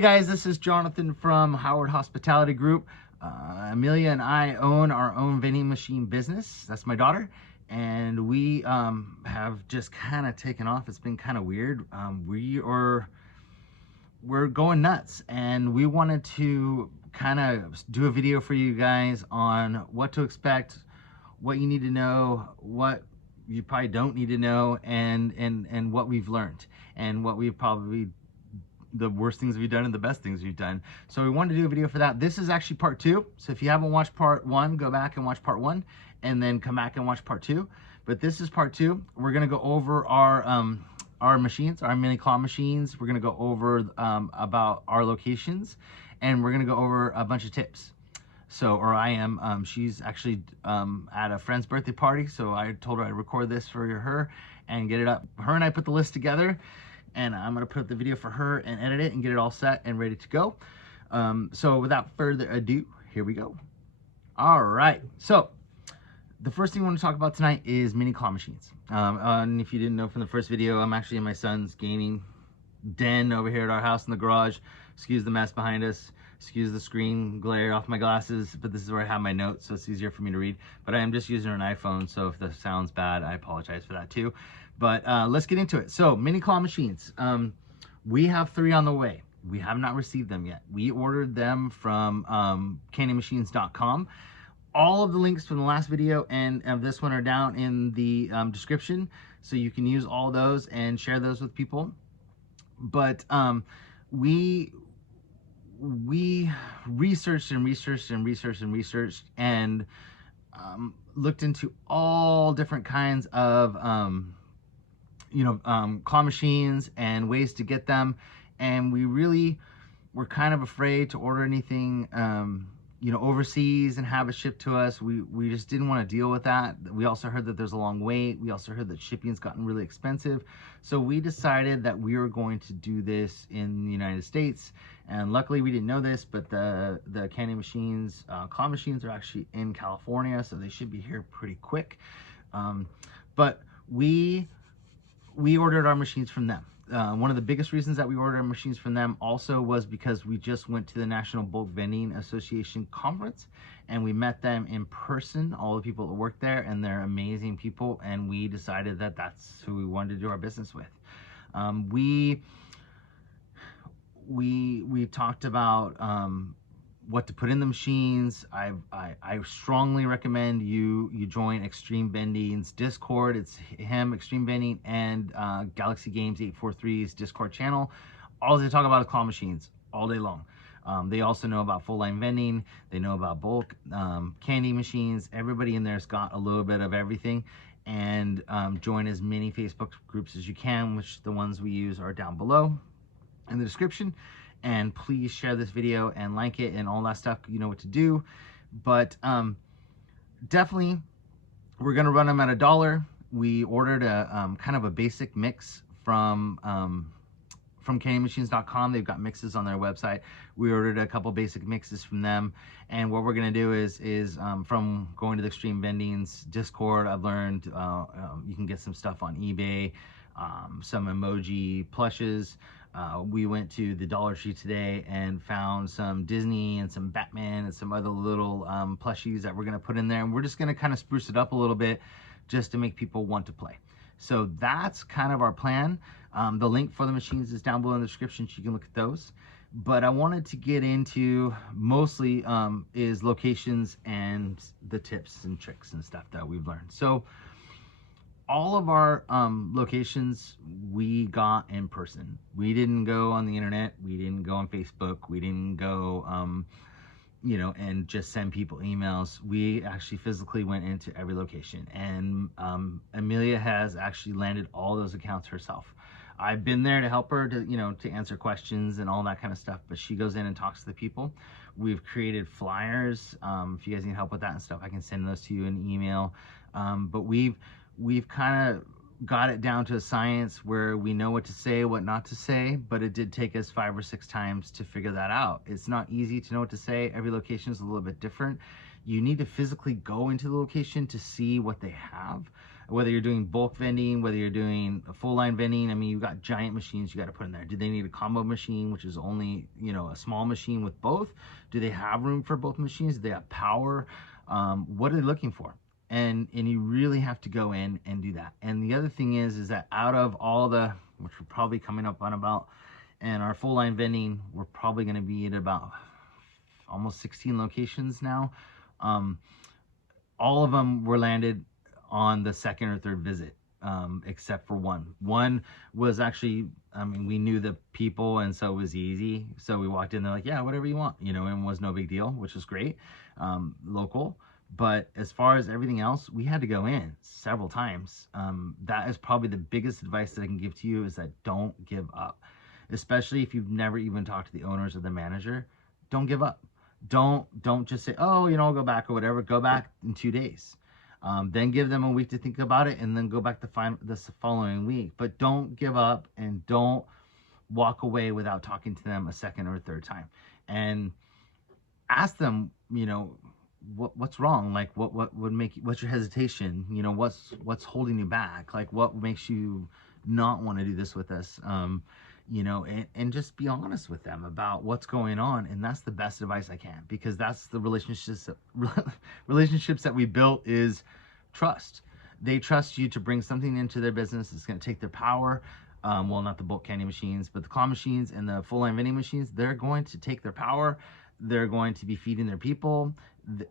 Hey guys, this is Jonathan from Howard Hospitality Group. Amelia and I own our own vending machine business. That's my daughter. And we have just kind of taken off. It's been kind of weird. We're going nuts, and we wanted to kind of do a video for you guys on what to expect, what you need to know, what you probably don't need to know, and what we've learned, and what we've probably the worst things we've done and the best things we've done. So we wanted to do a video for that. This is actually part 2. So if you haven't watched part 1, go back and watch part 1 and then come back and watch part 2. But this is part 2. We're going to go over our machines, our mini claw machines. We're going to go over about our locations, and we're going to go over a bunch of tips. So, or I am, she's actually at a friend's birthday party, so I told her I'd record this for her and get it up. Her and I put the list together, and I'm gonna put up the video for her and edit it and get it all set and ready to go. So without further ado, here we go. All right, so the first thing I want to talk about tonight is mini claw machines. And if you didn't know from the first video, I'm actually in my son's gaming den over here at our house in the garage. Excuse the mess behind us. Excuse the screen glare off my glasses, but this is where I have my notes, so it's easier for me to read. But I am just using an iPhone, so if the sound's bad, I apologize for that too. But let's get into it. So mini claw machines. We have 3 on the way. We have not received them yet. We ordered them from candymachines.com. All of the links from the last video and of this one are down in the description, so you can use all those and share those with people. But we researched and looked into all different kinds of claw machines and ways to get them, and we really were kind of afraid to order anything overseas and have it shipped to us. We just didn't want to deal with that. We also heard that there's a long wait. We also heard that shipping's gotten really expensive. So we decided that we were going to do this in the United States. And luckily we didn't know this, but the candy machines, claw machines are actually in California, so they should be here pretty quick. But we ordered our machines from them. One of the biggest reasons that we ordered our machines from them also was because we just went to the National Bulk Vending Association conference, and we met them in person, all the people that work there, and they're amazing people, and we decided that that's who we wanted to do our business with. We talked about what to put in the machines. I strongly recommend you join Extreme Vending's Discord. It's him, Extreme Vending, and Galaxy Games 843's Discord channel. All they talk about is claw machines all day long. They also know about full line vending. They know about bulk candy machines. Everybody in there's got a little bit of everything. And join as many Facebook groups as you can, which the ones we use are down below in the description. And please share this video and like it and all that stuff. You know what to do. But definitely we're gonna run them at $1. We ordered a kind of a basic mix from candymachines.com. They've got mixes on their website. We ordered a couple basic mixes from them, and what we're gonna do is from going to the Extreme Vending's Discord, I've learned you can get some stuff on eBay, some emoji plushes. We went to the Dollar Tree today and found some Disney and some Batman and some other little plushies that we're going to put in there. And we're just going to kind of spruce it up a little bit just to make people want to play. So that's kind of our plan. The link for the machines is down below in the description, so you can look at those. But I wanted to get into mostly is locations and the tips and tricks and stuff that we've learned. So all of our locations we got in person. We didn't go on the internet. We didn't go on Facebook. We didn't go, and just send people emails. We actually physically went into every location. And Amelia has actually landed all those accounts herself. I've been there to help her to answer questions and all that kind of stuff, but she goes in and talks to the people. We've created flyers. If you guys need help with that and stuff, I can send those to you in email. But we've kind of got it down to a science where we know what to say, what not to say, but it did take us 5 or 6 times to figure that out. It's not easy to know what to say. Every location is a little bit different. you need to physically go into the location to see what they have. Whether you're doing bulk vending, whether you're doing a full line vending, I mean, you've got giant machines you got to put in there. Do they need a combo machine, which is only, you know, a small machine with both? Do they have room for both machines? Do they have power? What are they looking for? And you really have to go in and do that. And the other thing is that out of all the, which we're probably coming up on about, and our full line vending, we're probably going to be at about almost 16 locations now. All of them were landed on the second or third visit, except for one. One was actually, I mean, we knew the people, and so it was easy. So we walked in, they're like, yeah, whatever you want, you know, and it was no big deal, which was great, local. But as far as everything else, we had to go in several times. That is probably the biggest advice that I can give to you, is that don't give up. Especially if you've never even talked to the owners or the manager, don't give up. Don't just say, oh, you know, I'll go back or whatever. Go back in 2 days. Then give them a week to think about it, and then go back the following week. But don't give up, and don't walk away without talking to them a second or a third time. And ask them, you know, what's wrong? Like, what would make you, what's your hesitation? You know, what's holding you back? Like, what makes you not want to do this with us? You know, and just be honest with them about what's going on. And that's the best advice I can, because that's the relationships that we built, is trust. They trust you to bring something into their business. It's going to take their power. Well, not the bulk candy machines, but the claw machines and the full line vending machines. They're going to take their power. They're going to be feeding their people.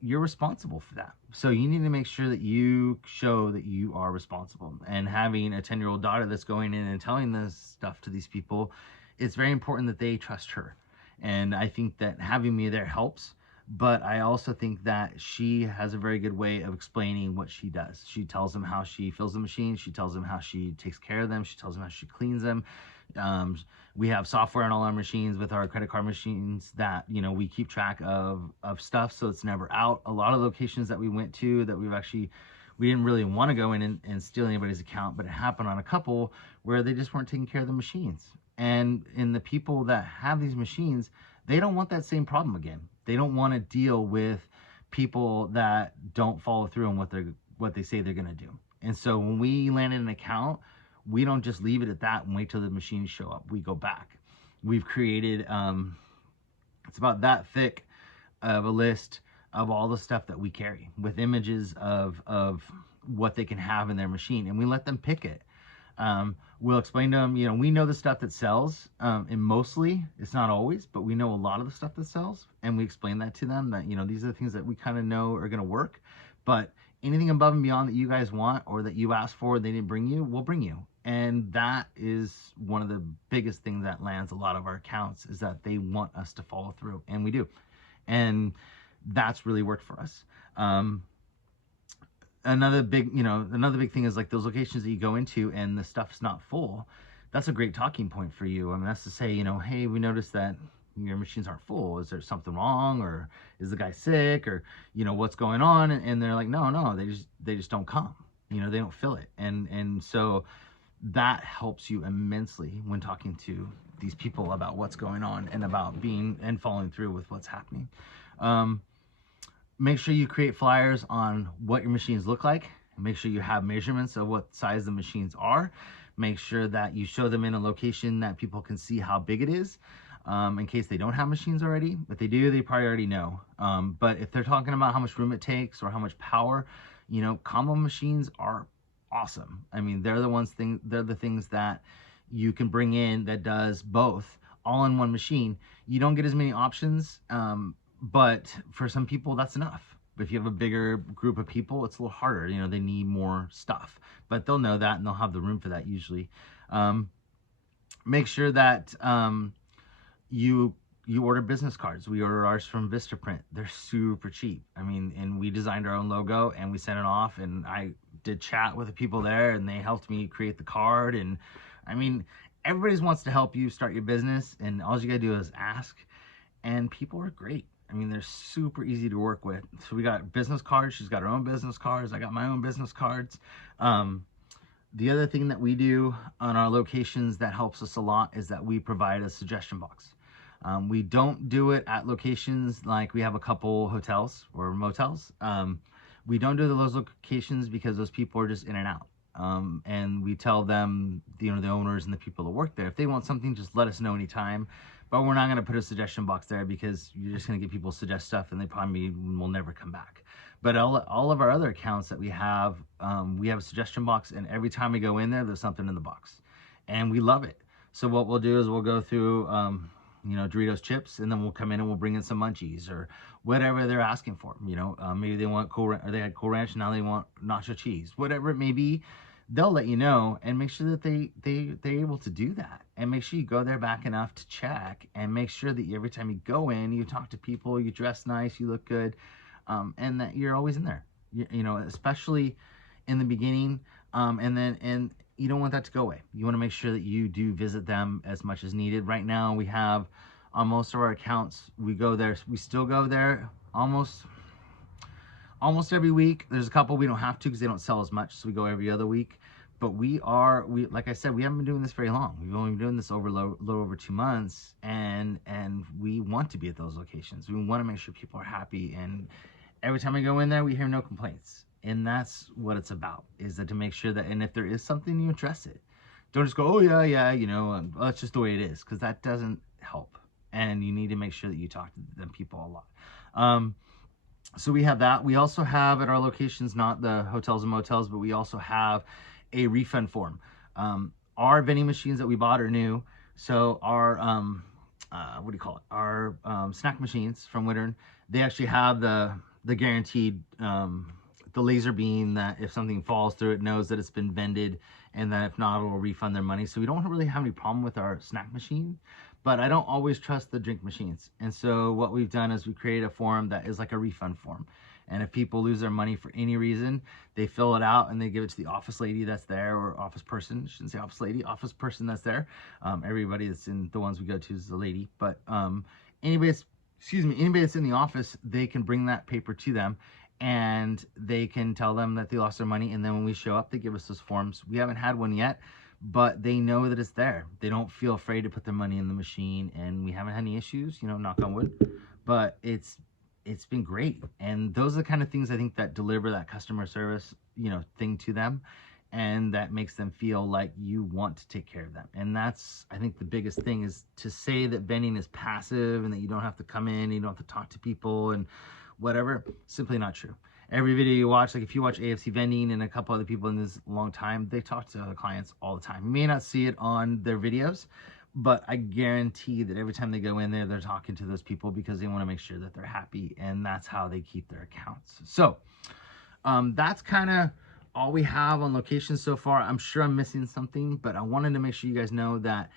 You're responsible for that. So you need to make sure that you show that you are responsible. And having a 10-year-old daughter that's going in and telling this stuff to these people, it's very important that they trust her. And I think that having me there helps. But I also think that she has a very good way of explaining what she does. She tells them how she fills the machine. She tells them how she takes care of them. She tells them how she cleans them. We have software on all our machines with our credit card machines that, you know, we keep track of stuff, so it's never out. A lot of locations that we went to that we didn't really want to go in and steal anybody's account, but it happened on a couple where they just weren't taking care of the machines. And in the people that have these machines, they don't want that same problem again. They don't want to deal with people that don't follow through on what they say they're going to do. And so when we land in an account, we don't just leave it at that and wait till the machines show up. We go back. We've created, it's about that thick of a list of all the stuff that we carry, with images of what they can have in their machine, and we let them pick it. We'll explain to them, you know, we know the stuff that sells, and mostly, it's not always, but we know a lot of the stuff that sells, and we explain that to them, that, you know, these are the things that we kind of know are going to work, but anything above and beyond that you guys want, or that you asked for, they didn't bring you, we'll bring you. And that is one of the biggest things that lands a lot of our accounts, is that they want us to follow through, and we do. And that's really worked for us. Another big thing is, like, those locations that you go into and the stuff's not full. That's a great talking point for you. I mean, that's to say, you know, hey, we noticed that your machines aren't full. Is there something wrong, or is the guy sick, or, you know, what's going on? And they're like, no, they just don't come. You know, they don't fill it. And so that helps you immensely when talking to these people about what's going on and about being and following through with what's happening. Make sure you create flyers on what your machines look like. Make sure you have measurements of what size the machines are. Make sure that you show them in a location that people can see how big it is, in case they don't have machines already. If they do, they probably already know. But if they're talking about how much room it takes or how much power, you know, combo machines are awesome. I mean, they're the things that you can bring in that does both all in one machine. You don't get as many options, but for some people that's enough. If you have a bigger group of people, it's a little harder. You know, they need more stuff, but they'll know that and they'll have the room for that usually. Make sure that you order business cards. We order ours from Vistaprint. They're super cheap. I mean, and we designed our own logo and we sent it off, and I did chat with the people there and they helped me create the card. And I mean, everybody wants to help you start your business, and all you gotta do is ask, and people are great. I mean, they're super easy to work with. So we got business cards. She's got her own business cards. I got my own business cards. The other thing that we do on our locations that helps us a lot is that we provide a suggestion box. We don't do it at locations like we have a couple hotels or motels. We don't do those locations because those people are just in and out. And we tell them, you know, the owners and the people that work there, if they want something, just let us know anytime. But we're not going to put a suggestion box there because you're just going to get people suggest stuff and they probably will never come back. But all of our other accounts that we have a suggestion box, and every time we go in there, there's something in the box, and we love it. So what we'll do is we'll go through, you know, Doritos chips, and then we'll come in and we'll bring in some munchies or whatever they're asking for. You know, maybe they want or they had Cool Ranch, now they want nacho cheese, whatever it may be. They'll let you know, and make sure that they're able to do that, and make sure you go there back enough to check, and make sure that every time you go in, you talk to people, you dress nice, you look good, and that you're always in there. You know, especially in the beginning, and you don't want that to go away. You want to make sure that you do visit them as much as needed. Right now, we have on most of our accounts, we go there. We still go there almost every week. There's a couple we don't have to because they don't sell as much, so we go every other week. But we like I said, we haven't been doing this very long. We've only been doing this over a little over 2 months, and we want to be at those locations. We want to make sure people are happy, and every time we go in there, we hear no complaints. And that's what it's about, is that to make sure that, and if there is something, you address it. Don't just go, oh yeah, you know, that's just the way it is, because that doesn't help. And you need to make sure that you talk to them people a lot. So we have that. We also have at our locations, not the hotels and motels, but we also have a refund form. Our vending machines that we bought are new. So our, what do you call it? Our snack machines from Wittern, they actually have the guaranteed, the laser beam that if something falls through, it knows that it's been vended, and that if not, it will refund their money. So we don't really have any problem with our snack machine, but I don't always trust the drink machines. And so what we've done is we create a form that is like a refund form. And if people lose their money for any reason, they fill it out and they give it to the office lady that's there, or office person, I shouldn't say office lady, office person that's there. Everybody that's in the ones we go to is a lady, but anybody that's in the office, they can bring that paper to them, and they can tell them that they lost their money. And then when we show up, they give us those forms. We haven't had one yet, but they know that it's there. They don't feel afraid to put their money in the machine, and we haven't had any issues, you know, knock on wood, but it's been great. And those are the kind of things I think that deliver that customer service, you know, thing to them, and that makes them feel like you want to take care of them. And that's, I think, the biggest thing, is to say that vending is passive and that you don't have to come in, you don't have to talk to people and whatever. Simply not true. Every video you watch, like if you watch AFC Vending and a couple other people in this long time, they talk to other clients all the time. You may not see it on their videos, but I guarantee that every time they go in there, they're talking to those people because they want to make sure that they're happy, and that's how they keep their accounts. So that's kind of all we have on location so far. I'm sure I'm missing something, but I wanted to make sure you guys know that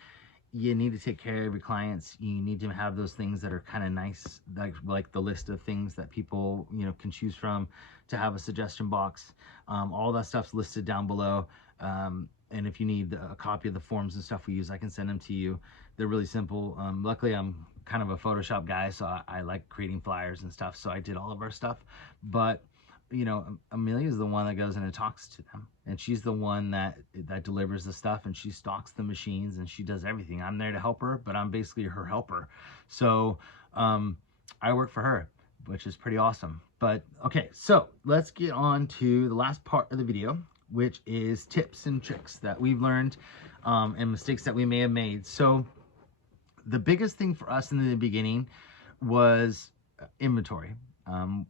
you need to take care of your clients. You need to have those things that are kind of nice, like the list of things that people, you know, can choose from, to have a suggestion box. All that stuff's listed down below. And if you need a copy of the forms and stuff we use, I can send them to you. They're really simple. Luckily, I'm kind of a Photoshop guy, so I like creating flyers and stuff. So I did all of our stuff. But you know, Amelia is the one that goes in and talks to them, and she's the one that delivers the stuff, and she stocks the machines, and she does everything. I'm there to help her, but I'm basically her helper. So I work for her, which is pretty awesome. But okay, so let's get on to the last part of the video, which is tips and tricks that we've learned, and mistakes that we may have made. So the biggest thing for us in the beginning was inventory.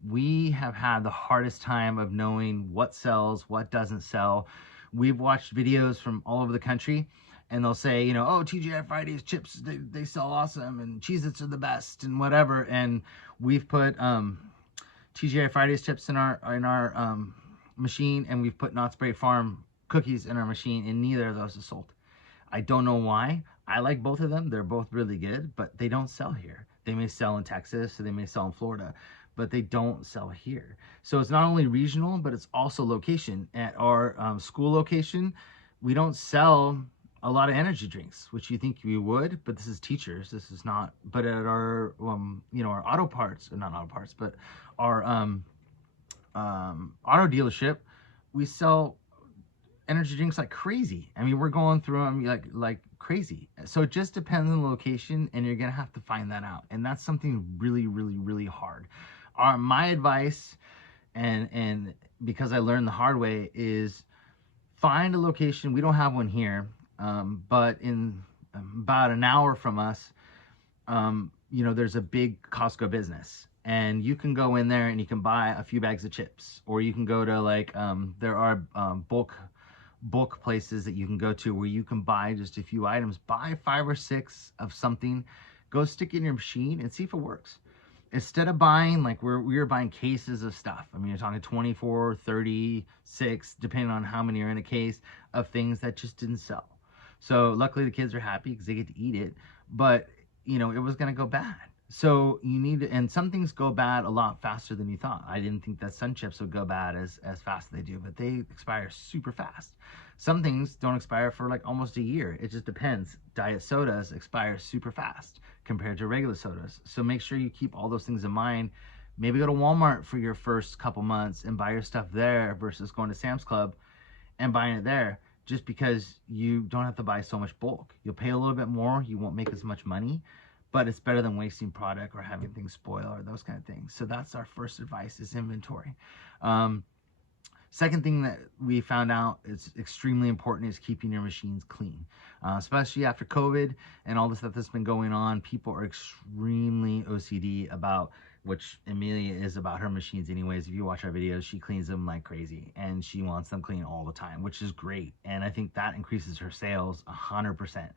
We have had the hardest time of knowing what sells, what doesn't sell. We've watched videos from all over the country, and they'll say, you know, oh, TGI Fridays chips, they sell awesome, and Cheez-Its are the best, and whatever. And we've put TGI Fridays chips in our machine, and we've put Knott's Berry Farm cookies in our machine, and neither of those are sold. I don't know why. I like both of them. They're both really good, but they don't sell here. They may sell in Texas, or they may sell in Florida, but they don't sell here. So it's not only regional, but it's also location. At our school location, we don't sell a lot of energy drinks, which you think we would, but this is teachers. This is not. But at our, you know, our auto parts, not auto parts, but our auto dealership, we sell energy drinks like crazy. I mean, we're going through them like crazy. So it just depends on the location, and you're gonna have to find that out. And that's something really, really, really hard. My advice, and because I learned the hard way, is find a location. We don't have one here, but in about an hour from us, you know, there's a big Costco business, and you can go in there and you can buy a few bags of chips, or you can go to like there are bulk places that you can go to where you can buy just a few items. Buy 5 or 6 of something, go stick it in your machine and see if it works. Instead of buying, like we were buying cases of stuff. I mean, you're talking 24, 36, depending on how many are in a case, of things that just didn't sell. So luckily the kids are happy because they get to eat it, but you know, it was going to go bad. So you need to, and some things go bad a lot faster than you thought. I didn't think that sun chips would go bad as fast as they do, but they expire super fast. Some things don't expire for like almost a year. It just depends. Diet sodas expire super fast compared to regular sodas. So make sure you keep all those things in mind. Maybe go to Walmart for your first couple months and buy your stuff there versus going to Sam's Club and buying it there, just because you don't have to buy so much bulk. You'll pay a little bit more, you won't make as much money, but it's better than wasting product or having things spoil or those kind of things. So that's our first advice, is inventory. Second thing that we found out is extremely important is keeping your machines clean. Especially after COVID and all the stuff that's been going on, people are extremely OCD about, which Amelia is about her machines anyways. If you watch our videos, she cleans them like crazy and she wants them clean all the time, which is great. And I think that increases her sales 100%,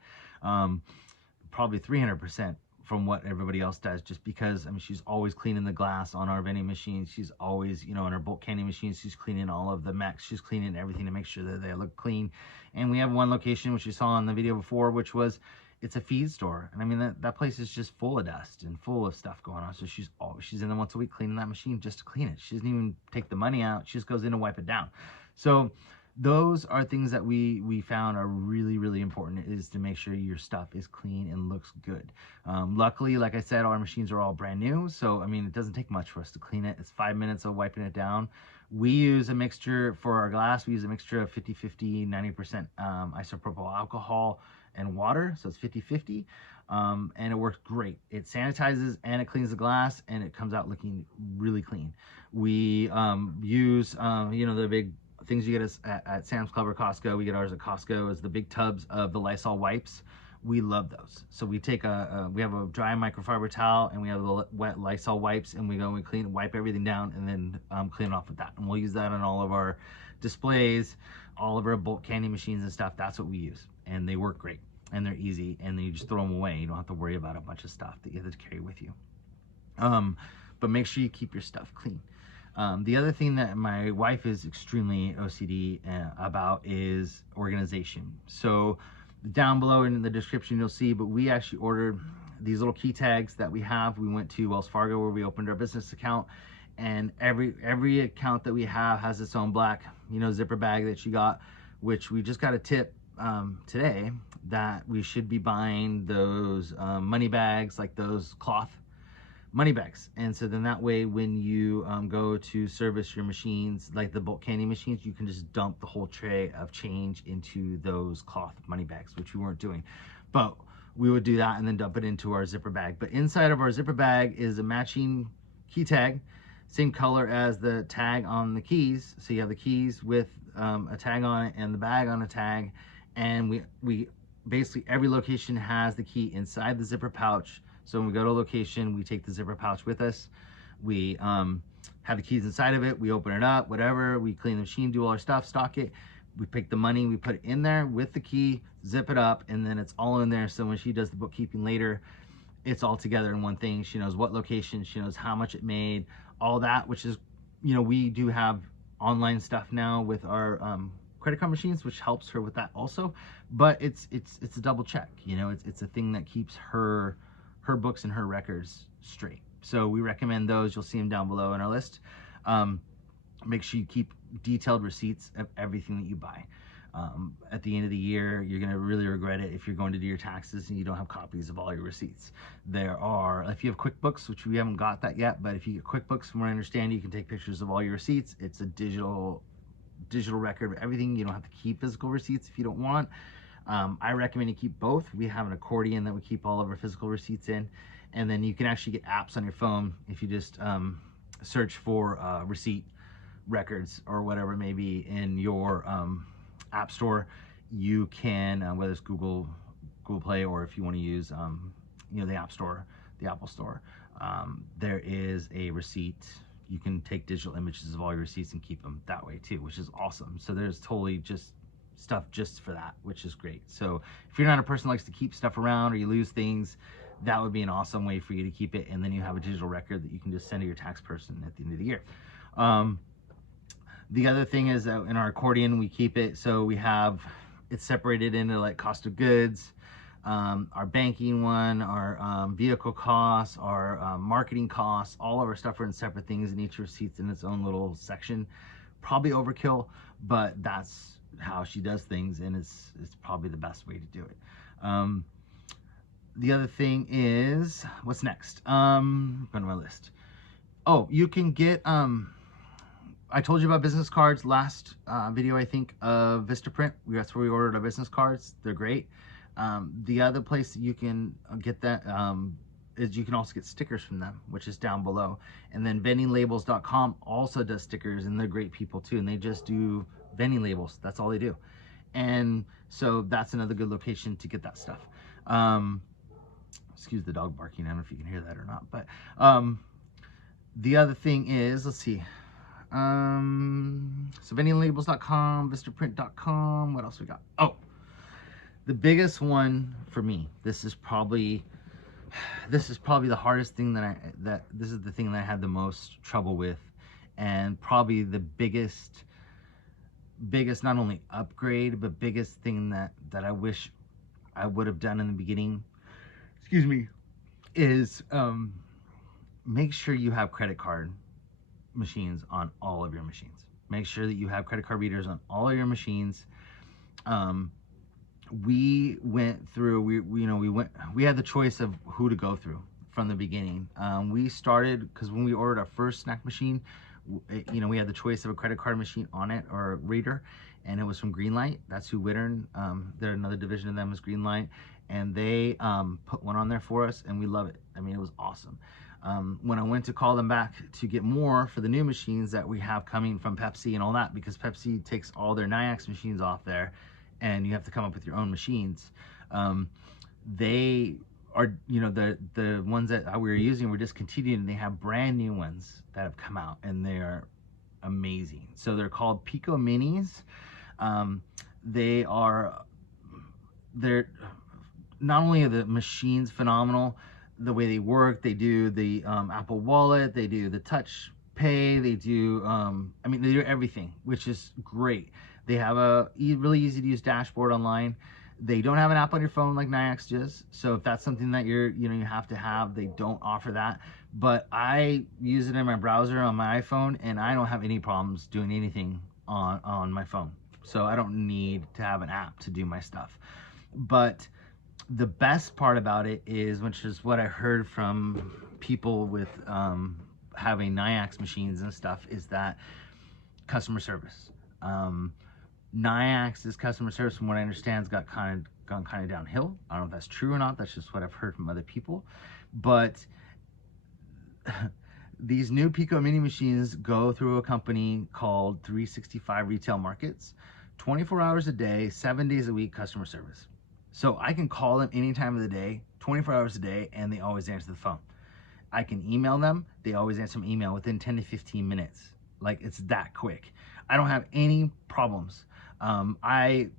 probably 300% from what everybody else does, just because, I mean, she's always cleaning the glass on our vending machines. She's always, you know, on her bulk candy machines, she's cleaning all of the Macs. She's cleaning everything to make sure that they look clean. And we have one location, which you saw in the video before, which was, it's a feed store. And I mean, that place is just full of dust and full of stuff going on. So she's in there once a week cleaning that machine just to clean it. She doesn't even take the money out. She just goes in and wipe it down. So those are things that we found are really, really important, is to make sure your stuff is clean and looks good. Luckily, like I said, our machines are all brand new. So, I mean, it doesn't take much for us to clean it. It's 5 minutes of wiping it down. We use a mixture for our glass. We use a mixture of 50-50, 90% isopropyl alcohol and water. So it's 50-50. And it works great. It sanitizes and it cleans the glass, and it comes out looking really clean. We use, you know, the big things you get at Sam's Club or Costco. We get ours at Costco, is the big tubs of the Lysol wipes. We love those. So we take we have a dry microfiber towel, and we have the wet Lysol wipes, and we go and we clean, wipe everything down, and then clean it off with that. And we'll use that on all of our displays, all of our bulk candy machines and stuff. That's what we use, and they work great, and they're easy, and then you just throw them away. You don't have to worry about a bunch of stuff that you have to carry with you. But make sure you keep your stuff clean. The other thing that my wife is extremely OCD about is organization. So down below in the description you'll see, but we actually ordered these little key tags that we have. We went to Wells Fargo where we opened our business account, and every account that we have has its own black, you know, zipper bag that she got, which we just got a tip today that we should be buying those money bags, like those cloth money bags. And so then that way, when you go to service your machines, like the bulk candy machines, you can just dump the whole tray of change into those cloth money bags, which we weren't doing. But we would do that and then dump it into our zipper bag. But inside of our zipper bag is a matching key tag, same color as the tag on the keys. So you have the keys with a tag on it and the bag on a tag. And we basically, every location has the key inside the zipper pouch. So when we go to a location, we take the zipper pouch with us. We have the keys inside of it. We open it up, whatever. We clean the machine, do all our stuff, stock it. We pick the money, we put it in there with the key, zip it up, and then it's all in there. So when she does the bookkeeping later, it's all together in one thing. She knows what location, she knows how much it made, all that, which is, you know, we do have online stuff now with our credit card machines, which helps her with that also. But it's a double check, you know, it's a thing that keeps her books and her records straight. So we recommend those. You'll see them down below in our list. Make sure you keep detailed receipts of everything that you buy. At the end of the year, you're gonna really regret it if you're going to do your taxes and you don't have copies of all your receipts. There are, if you have QuickBooks, which we haven't got that yet, but if you get QuickBooks, from what I understand, you can take pictures of all your receipts. It's a digital record of everything. You don't have to keep physical receipts if you don't want. I recommend you keep both. We have an accordion that we keep all of our physical receipts in, and then you can actually get apps on your phone if you just search for receipt records or whatever it may be in your app store. You can, whether it's Google Play, or if you want to use the App Store, the Apple Store, there is a receipt. You can take digital images of all your receipts and keep them that way too, which is awesome. So there's totally just stuff just for that, which is great. So if you're not a person who likes to keep stuff around or you lose things, that would be an awesome way for you to keep it, and then you have a digital record that you can just send to your tax person at the end of the year. The other thing is that in our accordion, we keep it so we have it separated into like cost of goods, our banking one, our vehicle costs, our marketing costs. All of our stuff are in separate things, and each receipt's in its own little section. Probably overkill, but that's how she does things, and it's probably the best way to do it. The other thing is, what's next? Go to my list. Oh, you can get I told you about business cards last video, I think, of Vistaprint. That's where we ordered our business cards. They're great. The other place that you can get that is you can also get stickers from them, which is down below. And then vendinglabels.com also does stickers, and they're great people too, and they just do vending labels. That's all they do. And so that's another good location to get that stuff. Excuse the dog barking. I don't know if you can hear that or not, but the other thing is, let's see. So vendinglabels.com, vistaprint.com. What else we got? Oh, the biggest one for me. This is probably the hardest thing this is the thing that I had the most trouble with, and probably the biggest not only upgrade but biggest thing that I wish I would have done in the beginning. Excuse me. Is make sure you have credit card machines on all of your machines. Make sure that you have credit card readers on all of your machines. We went through, we had the choice of who to go through from the beginning. We started, because when we ordered our first snack machine, we had the choice of a credit card machine on it or a reader, and it was from Greenlight. That's who Wittern, they're another division of them is Greenlight, and they put one on there for us, and we love it. I mean, it was awesome. When I went to call them back to get more for the new machines that we have coming from Pepsi and all that, because Pepsi takes all their Nayax machines off there and you have to come up with your own machines. They are, the ones that we were using were discontinued, and they have brand new ones that have come out, and they are amazing. So they're called Pico Minis. They're not only are the machines phenomenal, the way they work, they do the Apple Wallet, they do the Touch Pay, they do, they do everything, which is great. They have a really easy to use dashboard online. They don't have an app on your phone like Nayax does. So if that's something that you have to have, they don't offer that. But I use it in my browser on my iPhone, and I don't have any problems doing anything on my phone. So I don't need to have an app to do my stuff. But the best part about it is, which is what I heard from people with having Nayax machines and stuff, is that customer service. Nayax's customer service, from what I understand, has gone kind of downhill. I don't know if that's true or not. That's just what I've heard from other people. But these new Pico Mini machines go through a company called 365 Retail Markets, 24 hours a day, 7 days a week customer service. So I can call them any time of the day, 24 hours a day, and they always answer the phone. I can email them. They always answer my email within 10 to 15 minutes. Like, it's that quick. I don't have any problems. I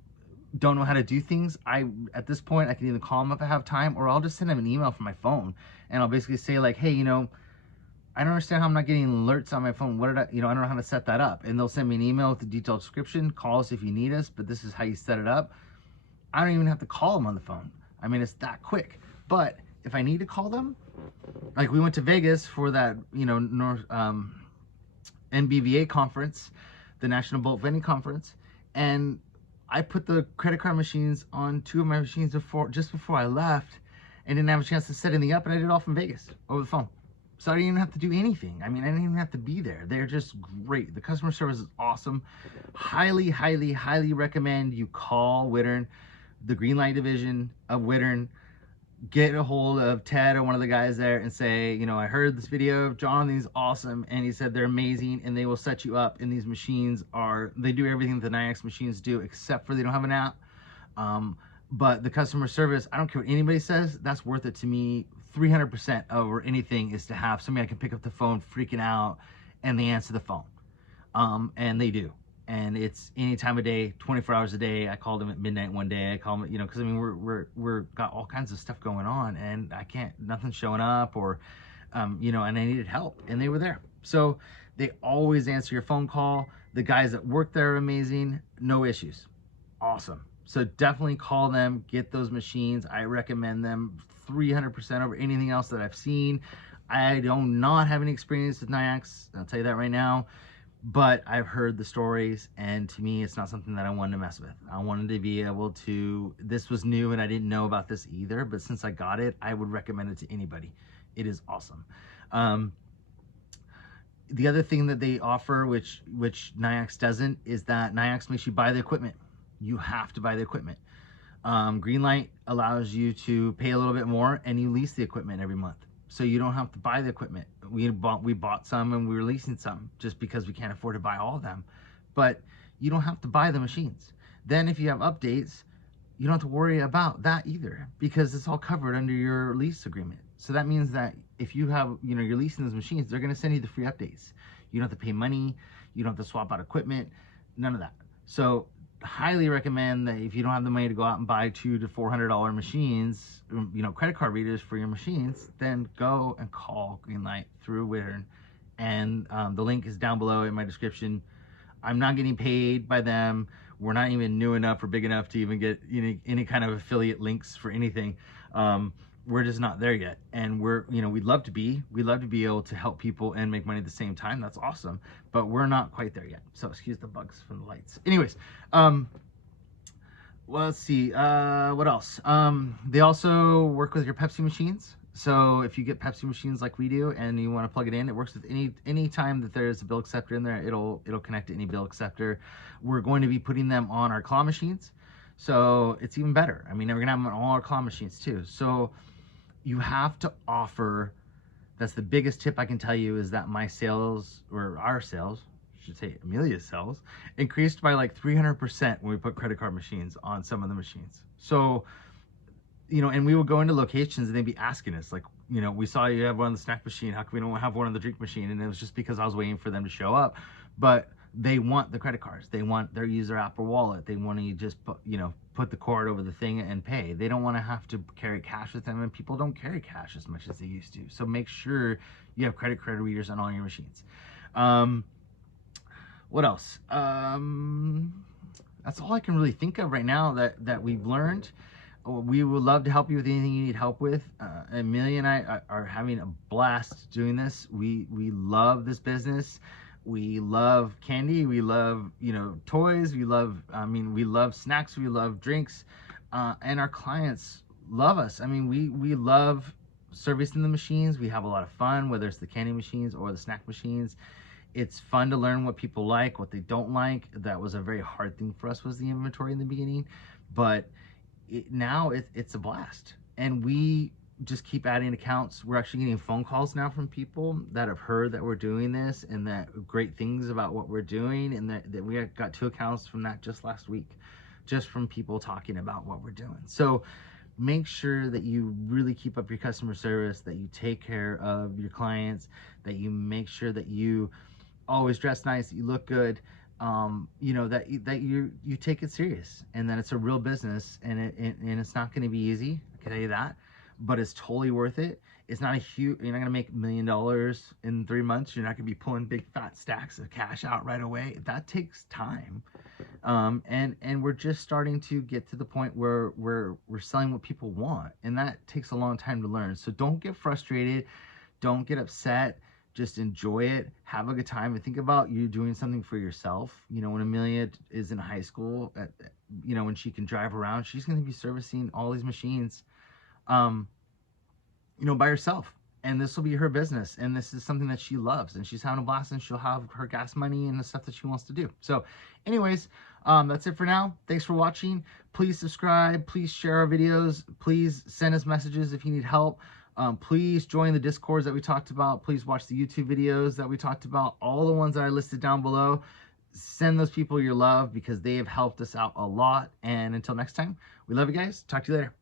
don't know how to do things. At this point, I can either call them if I have time, or I'll just send them an email from my phone, and I'll basically say like, hey, I don't understand how I'm not getting alerts on my phone. I don't know how to set that up. And they'll send me an email with a detailed description. Call us if you need us, but this is how you set it up. I don't even have to call them on the phone. I mean, it's that quick. But if I need to call them, like we went to Vegas for that, NBVA conference, the National Bulk Vending Conference, and I put the credit card machines on 2 of my machines just before I left, and didn't have a chance to set anything up, and I did it all from Vegas over the phone. So I didn't even have to do anything. I mean, I didn't even have to be there. They're just great. The customer service is awesome. Highly, highly, highly recommend you call Wittern. the Greenlight division of Wittern, get a hold of Ted or one of the guys there and say, you know, I heard this video of Jonathan's awesome, and he said they're amazing, and they will set you up. And these machines they do everything that the Nayax machines do, except for they don't have an app. But the customer service, I don't care what anybody says, that's worth it to me 300% over anything, is to have somebody I can pick up the phone freaking out and they answer the phone. And they do. And it's any time of day, 24 hours a day. I called them at midnight one day. I call them, you know, because I mean, we're got all kinds of stuff going on, and I can't, nothing's showing up, or, you know, and I needed help, and they were there. So they always answer your phone call. The guys that work there are amazing, no issues. Awesome. So definitely call them, get those machines. I recommend them 300% over anything else that I've seen. I do not have any experience with Nayax, I'll tell you that right now. But I've heard the stories, and to me, it's not something that I wanted to mess with. I wanted to be able to, this was new and I didn't know about this either, but since I got it, I would recommend it to anybody. It is awesome. The other thing that they offer, which Nayax doesn't, is that Nayax makes you buy the equipment. You have to buy the equipment. Greenlight allows you to pay a little bit more, and you lease the equipment every month. So you don't have to buy the equipment. We bought some, and we were leasing some just because we can't afford to buy all of them. But you don't have to buy the machines. Then if you have updates, you don't have to worry about that either, because it's all covered under your lease agreement. So that means that if you have, you know, you're leasing those machines, they're going to send you the free updates. You don't have to pay money. You don't have to swap out equipment. None of that. So highly recommend that if you don't have the money to go out and buy $200 to $400 machines, you know, credit card readers for your machines, then go and call Greenlight through Wittern. And the link is down below in my description. I'm not getting paid by them. We're not even new enough or big enough to even get any kind of affiliate links for anything. We're just not there yet, and we'd love to be able to help people and make money at the same time. That's awesome, but we're not quite there yet. So excuse the bugs from the lights. Anyways, well, let's see, what else? They also work with your Pepsi machines. So if you get Pepsi machines like we do and you want to plug it in, it works with any time that there's a bill acceptor in there. It'll connect to any bill acceptor. We're going to be putting them on our claw machines, so it's even better. I mean, we're gonna have them on all our claw machines too. So you have to offer, that's the biggest tip I can tell you, is that my sales, or our sales, I should say Amelia's sales, increased by like 300% when we put credit card machines on some of the machines. So, you know, and we would go into locations and they'd be asking us, like, you know, we saw you have one on the snack machine, how come we don't have one on the drink machine? And it was just because I was waiting for them to show up. But they want the credit cards. They want their user app or wallet. They want to just put, you know, put the card over the thing and pay. They don't want to have to carry cash with them, and people don't carry cash as much as they used to. So make sure you have credit card readers on all your machines. What else? That's all I can really think of right now that we've learned. We would love to help you with anything you need help with. Amelia and I are having a blast doing this. We love this business. We love candy. We love, you know, toys. We love, we love snacks. We love drinks. And our clients love us. I mean, we love servicing the machines. We have a lot of fun, whether it's the candy machines or the snack machines. It's fun to learn what people like, what they don't like. That was a very hard thing for us, was the inventory in the beginning. But now it's a blast. And we just keep adding accounts. We're actually getting phone calls now from people that have heard that we're doing this and that great things about what we're doing, and that we got 2 accounts from that just last week, just from people talking about what we're doing. So make sure that you really keep up your customer service, that you take care of your clients, that you make sure that you always dress nice, that you look good, you know, that you take it serious, and that it's a real business, and it's not going to be easy, I can tell you that, but it's totally worth it. It's not a huge, you're not going to make $1 million in 3 months. You're not going to be pulling big fat stacks of cash out right away. That takes time. And we're just starting to get to the point where we're selling what people want, and that takes a long time to learn. So don't get frustrated. Don't get upset. Just enjoy it, have a good time, and think about you doing something for yourself. You know, when Amelia is in high school, you know, when she can drive around, she's going to be servicing all these machines, you know, by herself. And this will be her business, and this is something that she loves, and she's having a blast, and she'll have her gas money and the stuff that she wants to do. So anyways, That's it for now. Thanks for watching. Please subscribe. Please share our videos. Please send us messages if you need help. Please join the Discords that we talked about. Please watch the YouTube videos that we talked about. All the ones that I listed down below. Send those people your love because they have helped us out a lot. And until next time, we love you guys. Talk to you later.